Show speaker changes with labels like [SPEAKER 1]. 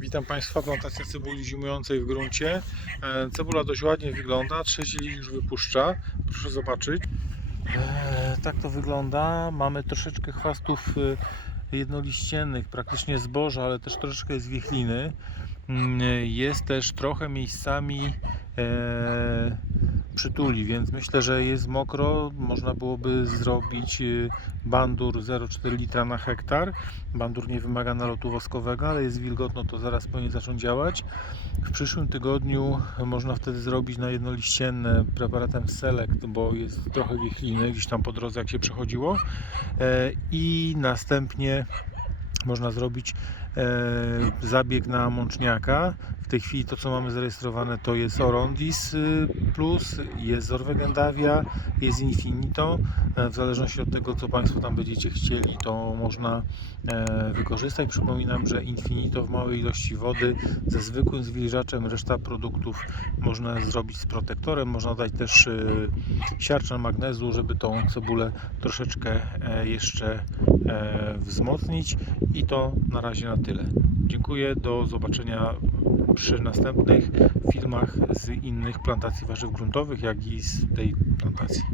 [SPEAKER 1] Witam Państwa, plantacja cebuli zimującej w gruncie. E, Cebula dość ładnie wygląda, trzeci liść już wypuszcza. Proszę zobaczyć. E, tak to wygląda. Mamy troszeczkę chwastów e, jednoliściennych, praktycznie zboża, ale też troszeczkę jest wiechliny. Mm, Jest też trochę miejscami przytuli, więc myślę, że jest mokro. Można byłoby zrobić e, bandur 0,4 litra na hektar. Bandur nie wymaga nalotu woskowego, ale jest wilgotno, to zaraz powinien zacząć działać. W przyszłym tygodniu można wtedy zrobić na jednoliścienne preparatem Select, bo jest trochę wiechliny gdzieś tam po drodze, jak się przechodziło. E, I następnie można zrobić e, zabieg na mączniaka. Tej chwili to, co mamy zarejestrowane, to jest Orondis y, Plus, jest Zorwegendavia, jest Infinito. E, W zależności od tego, co Państwo tam będziecie chcieli, to można e, wykorzystać. Przypominam, że Infinito w małej ilości wody ze zwykłym zwilżaczem, reszta produktów można zrobić z protektorem. Można dać też y, siarczan magnezu, żeby tą cebulę troszeczkę e, jeszcze wzmocnić. I to na razie na tyle. Dziękuję, do zobaczenia przy następnych filmach z innych plantacji warzyw gruntowych, jak i z tej plantacji.